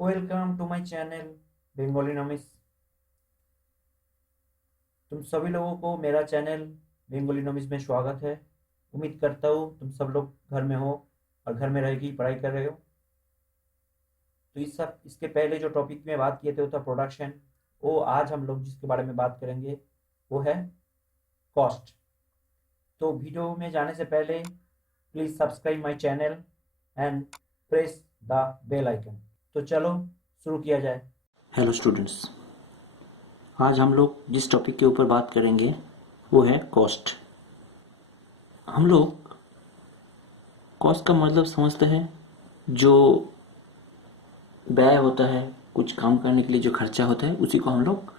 Welcome to my channel Bengali नॉमिस। तुम सभी लोगों को मेरा चैनल बंगाली नॉमिस में स्वागत है। उम्मीद करता हूँ तुम सब लोग घर में हो और घर में रह के पढ़ाई कर रहे हो। तो इसके पहले जो टॉपिक में बात किए थे वो था प्रोडक्शन। वो आज हम लोग जिसके बारे में बात करेंगे वो है कॉस्ट। तो वीडियो में जाने से पहले please subscribe my channel and press the bell icon. तो चलो शुरू किया जाए। हेलो स्टूडेंट्स, आज हम लोग जिस टॉपिक के ऊपर बात करेंगे वो है कॉस्ट। हम लोग कॉस्ट का मतलब समझते हैं जो व्यय होता है, कुछ काम करने के लिए जो खर्चा होता है उसी को हम लोग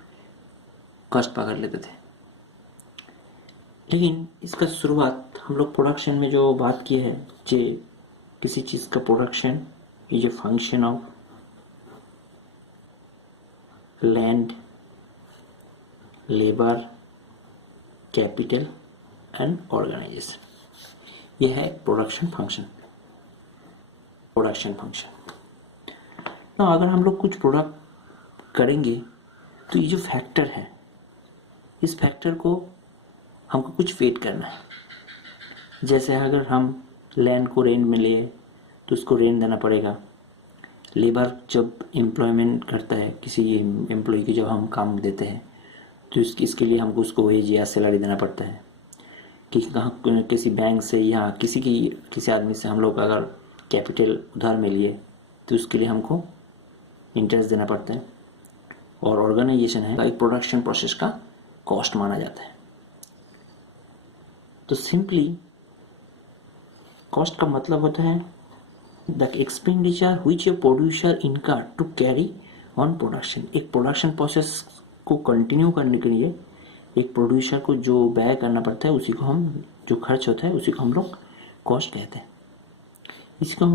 कॉस्ट पकड़ लेते थे। लेकिन इसका शुरुआत हम लोग प्रोडक्शन में जो बात की है कि किसी चीज़ का production is a function of land, labour, capital and organisation. यह है प्रोडक्शन फंक्शन। ना अगर हम लोग कुछ प्रोडक्ट करेंगे तो ये जो फैक्टर है, इस फैक्टर को हमको कुछ वेट करना है। जैसे अगर हम लैंड को रेंट में लिए तो उसको रेंट देना पड़ेगा। लेबर जब एम्प्लॉयमेंट करता है, किसी एम्प्लॉय की जब हम काम देते हैं तो इसके लिए हमको उसको वेज या सैलरी देना पड़ता है। कि कहाँ किसी बैंक से या किसी आदमी से हम लोग अगर कैपिटल उधार में लिए तो उसके लिए हमको इंटरेस्ट देना पड़ता है। और ऑर्गेनाइजेशन है एक प्रोडक्शन प्रोसेस का कॉस्ट माना जाता है। तो सिंपली कॉस्ट का मतलब होता है the expenditure which a producer इनकर टू कैरी ऑन प्रोडक्शन। एक प्रोडक्शन प्रोसेस को कंटिन्यू करने के लिए एक प्रोड्यूसर को जो व्यय करना पड़ता है उसी को हम जो खर्च होता है उसी को हम लोग कॉस्ट कहते हैं। इसको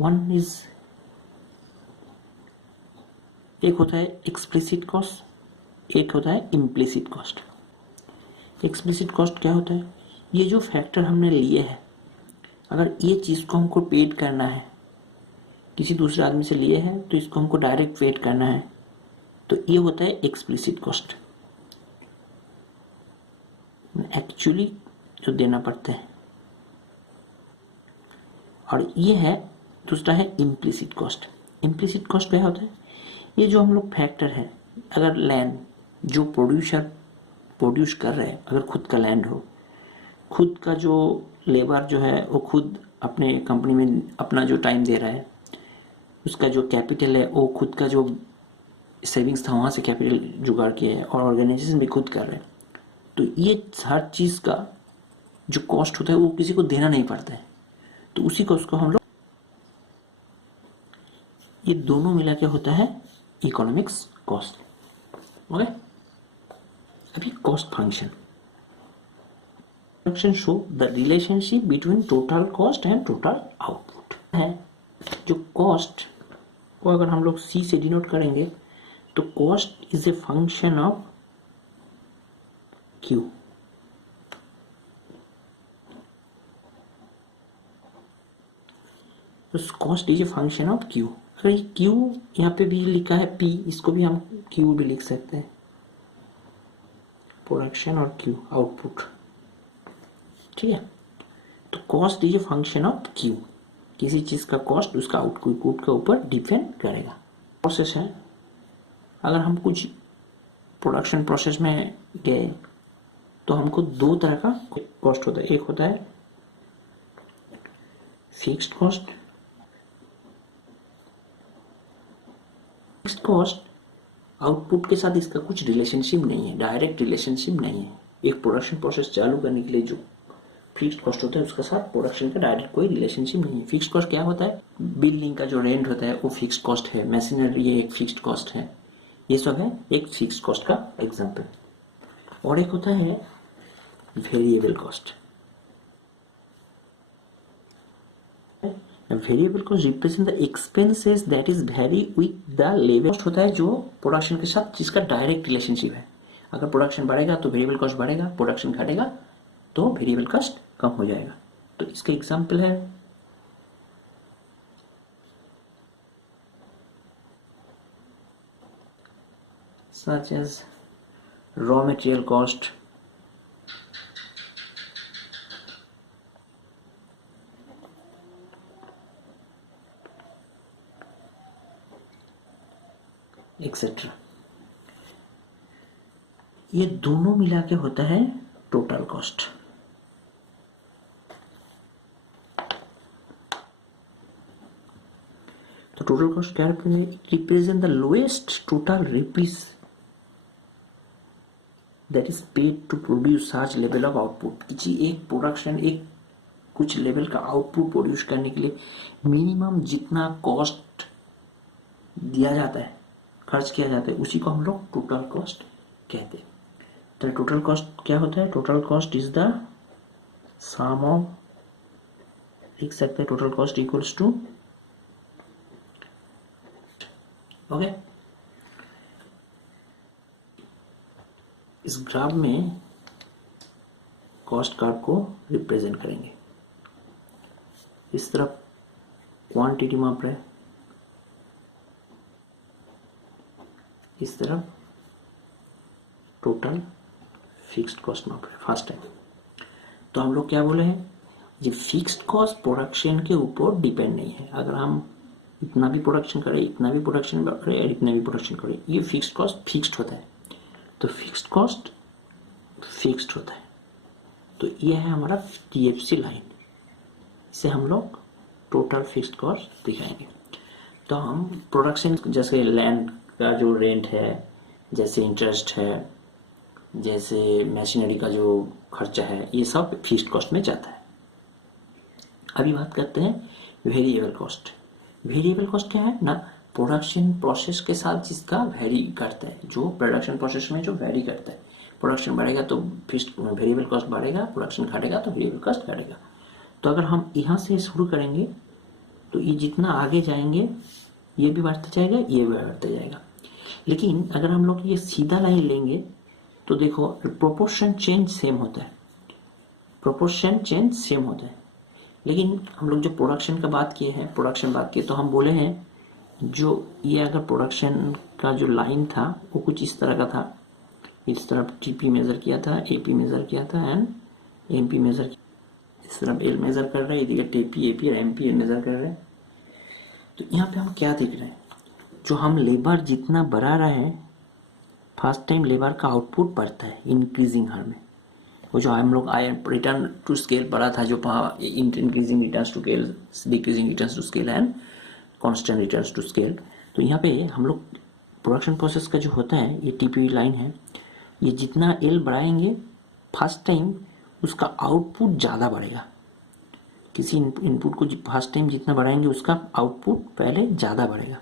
वन इज एक होता है एक्सप्लिसिट कॉस्ट, एक होता है इम्प्लिसिट कॉस्ट। एक्सप्लिसिट कॉस्ट क्या होता है? ये जो फैक्टर हमने लिए है, अगर ये चीज़ को हमको पेड करना है, किसी दूसरे आदमी से लिए है तो इसको हमको डायरेक्ट पेड करना है, तो ये होता है एक्सप्लिसिट कॉस्ट। एक्चुअली जो देना पड़ता है। और ये है दूसरा है इम्प्लिसिट कॉस्ट। इम्प्लिसिट कॉस्ट क्या होता है? ये जो हम लोग फैक्टर है, अगर लैंड जो प्रोड्यूसर प्रोड्यूस कर रहे हैं, अगर खुद का लैंड हो, खुद का जो लेबर जो है वो खुद अपने कंपनी में अपना जो टाइम दे रहा है, उसका जो कैपिटल है वो खुद का जो सेविंग्स था वहाँ से कैपिटल जुगाड़ किया है, और ऑर्गेनाइजेशन भी खुद कर रहे हैं, तो ये हर चीज़ का जो कॉस्ट होता है वो किसी को देना नहीं पड़ता है। तो उसी को उसको हम लोग ये दोनों मिला के होता है इकोनॉमिक्स कॉस्ट। ओके, अभी cost function show the relationship between total cost and total output है। जो कॉस्ट को अगर हम लोग सी से डिनोट करेंगे तो cost is a function of Q. तो cost is a function of Q. अगर ये क्यू यहाँ पे भी लिखा है पी, इसको भी हम क्यू भी लिख सकते हैं, प्रोडक्शन और क्यू आउटपुट। ठीक है, तो cost is a function of Q. किसी चीज़ का कॉस्ट उसका आउटपुट के ऊपर डिपेंड करेगा। प्रोसेस है, अगर हम कुछ प्रोडक्शन प्रोसेस में गए तो हमको दो तरह का कॉस्ट होता है। एक होता है fixed cost. Fixed cost output के साथ इसका कुछ रिलेशनशिप नहीं है, डायरेक्ट रिलेशनशिप नहीं है। एक प्रोडक्शन प्रोसेस चालू करने के लिए जो फिक्स्ड कॉस्ट होता है उसके साथ प्रोडक्शन का डायरेक्ट कोई रिलेशनशिप नहीं है। फिक्स्ड कॉस्ट क्या होता है? बिल्डिंग का जो रेंट होता है वो फिक्स्ड कॉस्ट है, मशीनरी ये एक फिक्स्ड कॉस्ट है, ये सब है एक फिक्स्ड कॉस्ट का एग्जांपल। और एक होता है variable cost. Variable cost represent the expenses that is very with the level. Cost होता है जो प्रोडक्शन के साथ जिसका डायरेक्ट रिलेशनशिप है। अगर प्रोडक्शन बढ़ेगा तो वेरिएबल कॉस्ट बढ़ेगा, प्रोडक्शन घटेगा तो वेरिएबल कॉस्ट कम हो जाएगा। तो इसके एग्जांपल है such as raw material cost, etcetera. ये दोनों मिला के होता है टोटल कॉस्ट। तो टोटल कॉस्ट क्या represent the lowest total rupees that is paid to produce such level of output. किसी एक प्रोडक्शन, एक कुछ लेवल का आउटपुट प्रोड्यूस करने के लिए मिनिमम जितना कॉस्ट दिया जाता है, खर्च किया जाता है, उसी को हम लोग टोटल कॉस्ट कहते हैं। तो टोटल कॉस्ट क्या होता है? Total cost is the sum of, लिख सकते हैं total cost equals to, okay. इस ग्राफ में कॉस्ट कर्व को रिप्रेजेंट करेंगे। इस तरफ क्वांटिटी माप रहे, इस तरफ टोटल फिक्स्ड कॉस्ट माप रहे फर्स्ट टाइम। तो हम लोग क्या बोले हैं, ये फिक्स्ड कॉस्ट प्रोडक्शन के ऊपर डिपेंड नहीं है। अगर हम इतना भी प्रोडक्शन करें, इतना भी प्रोडक्शन करें और इतना भी प्रोडक्शन करें, ये फिक्स्ड कॉस्ट फिक्स्ड होता है। तो फिक्स्ड कॉस्ट फिक्स्ड होता है। तो ये है हमारा TFC लाइन, इसे हम लोग टोटल फिक्स्ड कॉस्ट दिखाएंगे। तो हम प्रोडक्शन, जैसे लैंड का जो रेंट है, जैसे इंटरेस्ट है, जैसे मशीनरी का जो खर्चा है, ये सब फिक्स्ड कॉस्ट में जाता है। अभी बात करते हैं वेरिएबल कॉस्ट। वेरिएबल कॉस्ट क्या है ना, प्रोडक्शन प्रोसेस के साथ जिसका वेरी करता है, जो प्रोडक्शन प्रोसेस में जो वेरी करता है। प्रोडक्शन बढ़ेगा तो फिक्स्ड वेरिएबल कॉस्ट बढ़ेगा, प्रोडक्शन घटेगा तो वेरिएबल कॉस्ट घटेगा। तो अगर हम यहाँ से शुरू करेंगे तो ये जितना आगे जाएंगे ये भी बढ़ता जाएगा, ये भी बढ़ता जाएगा। लेकिन अगर हम लोग ये सीधा लाइन लेंगे तो देखो प्रोपोर्शन चेंज सेम होता है, प्रोपोर्शन चेंज सेम होता है। लेकिन हम लोग जो प्रोडक्शन का बात किए हैं, प्रोडक्शन बात किए, तो हम बोले हैं जो ये अगर प्रोडक्शन का जो लाइन था वो कुछ इस तरह का था, इस तरफ TP मेज़र किया था, AP मेज़र किया था एंड MP मेज़र किया, इस तरफ L मेज़र कर रहे हैं, इधर TP, AP और MP मेज़र कर रहे हैं। तो यहाँ पे हम क्या देख रहे हैं, जो हम लेबर जितना बढ़ा रहे हैं, फर्स्ट टाइम लेबर का आउटपुट बढ़ता है इंक्रीजिंग हर में। वो जो हम लोग आए रिटर्न टू स्केल बढ़ा था, जो increasing returns to scale, decreasing returns to scale and constant returns to scale. तो यहाँ पे हम लोग प्रोडक्शन प्रोसेस का जो होता है, ये TP लाइन है, ये जितना L बढ़ाएंगे फर्स्ट टाइम उसका आउटपुट ज़्यादा बढ़ेगा। किसी इनपुट को फर्स्ट टाइम जितना बढ़ाएंगे उसका आउटपुट पहले ज़्यादा बढ़ेगा,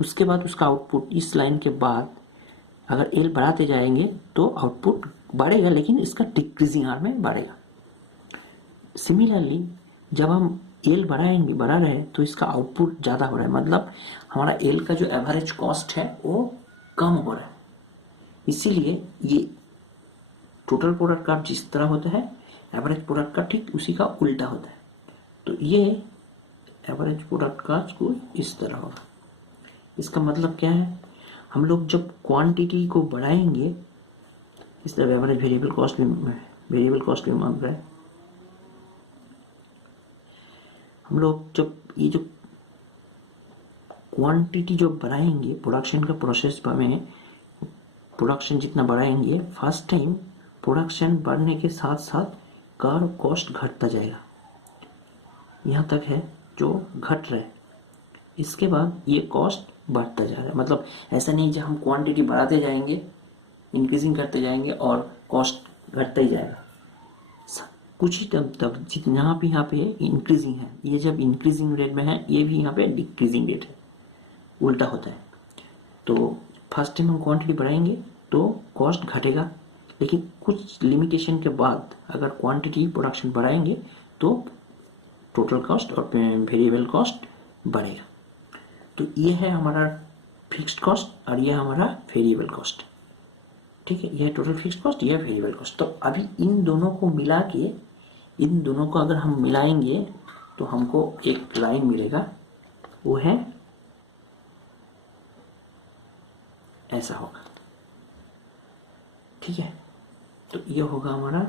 उसके बाद उसका आउटपुट इस लाइन के बाद अगर L बढ़ाते जाएंगे तो आउटपुट बढ़ेगा, लेकिन इसका डिक्रीजिंग आर में बढ़ेगा। सिमिलरली जब हम L बढ़ा रहे हैं तो इसका आउटपुट ज़्यादा हो रहा है, मतलब हमारा L का जो एवरेज कॉस्ट है वो कम हो रहा है। इसीलिए ये टोटल प्रोडक्ट का जिस तरह होता है, एवरेज प्रोडक्ट का ठीक उसी का उल्टा होता है। तो ये एवरेज प्रोडक्ट का कुछ इस तरह होगा। इसका मतलब क्या है, हम लोग जब क्वांटिटी को बढ़ाएंगे, इस तरह एवरेज वेरिएबल कॉस्ट भी मान रहे हैं हम लोग, जब ये जो क्वांटिटी जो बढ़ाएंगे प्रोडक्शन का प्रोसेस में, प्रोडक्शन जितना बढ़ाएंगे फर्स्ट टाइम प्रोडक्शन बढ़ने के साथ साथ कार कॉस्ट घटता जाएगा, यहाँ तक है जो घट रहा है। इसके बाद ये कॉस्ट बढ़ता जा रहा है, मतलब ऐसा नहीं जब हम क्वांटिटी बढ़ाते जाएंगे, इंक्रीजिंग करते जाएंगे और कॉस्ट घटता ही जाएगा। कुछ ही तब जितना यहाँ पे इंक्रीजिंग है, ये जब इंक्रीजिंग रेट में है, ये भी यहाँ पे डिक्रीजिंग रेट है, उल्टा होता है। तो फर्स्ट टाइम हम क्वांटिटी बढ़ाएंगे तो कॉस्ट घटेगा, लेकिन कुछ लिमिटेशन के बाद अगर क्वांटिटी प्रोडक्शन बढ़ाएंगे तो टोटल कॉस्ट और वेरिएबल कॉस्ट बढ़ेगा। तो ये है हमारा फिक्स्ड कॉस्ट और ये हमारा वेरिएबल कॉस्ट, ठीक है। यह टोटल फिक्स्ड कॉस्ट, यह वेरिएबल कॉस्ट। तो अभी इन दोनों को मिला के, इन दोनों को अगर हम मिलाएंगे तो हमको एक लाइन मिलेगा, वो है ऐसा होगा, ठीक है, तो ये होगा हमारा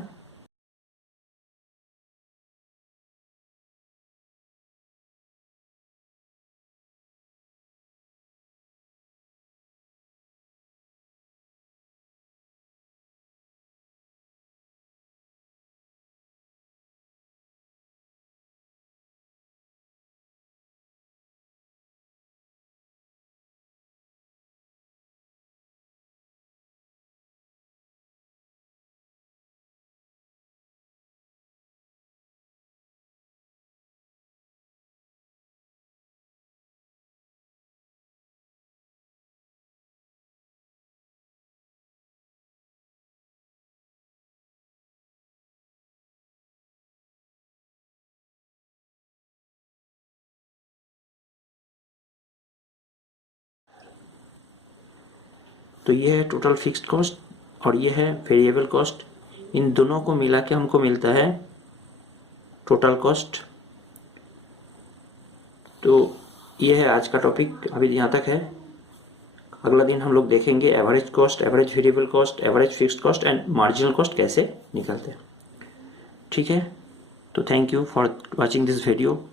तो ये है टोटल फिक्स्ड कॉस्ट और ये है वेरिएबल कॉस्ट। इन दोनों को मिला के हमको मिलता है टोटल कॉस्ट। तो ये है आज का टॉपिक, अभी यहाँ तक है। अगला दिन हम लोग देखेंगे average cost, average variable cost, average fixed cost and marginal cost कैसे निकलते हैं। ठीक है, तो thank you for watching this video.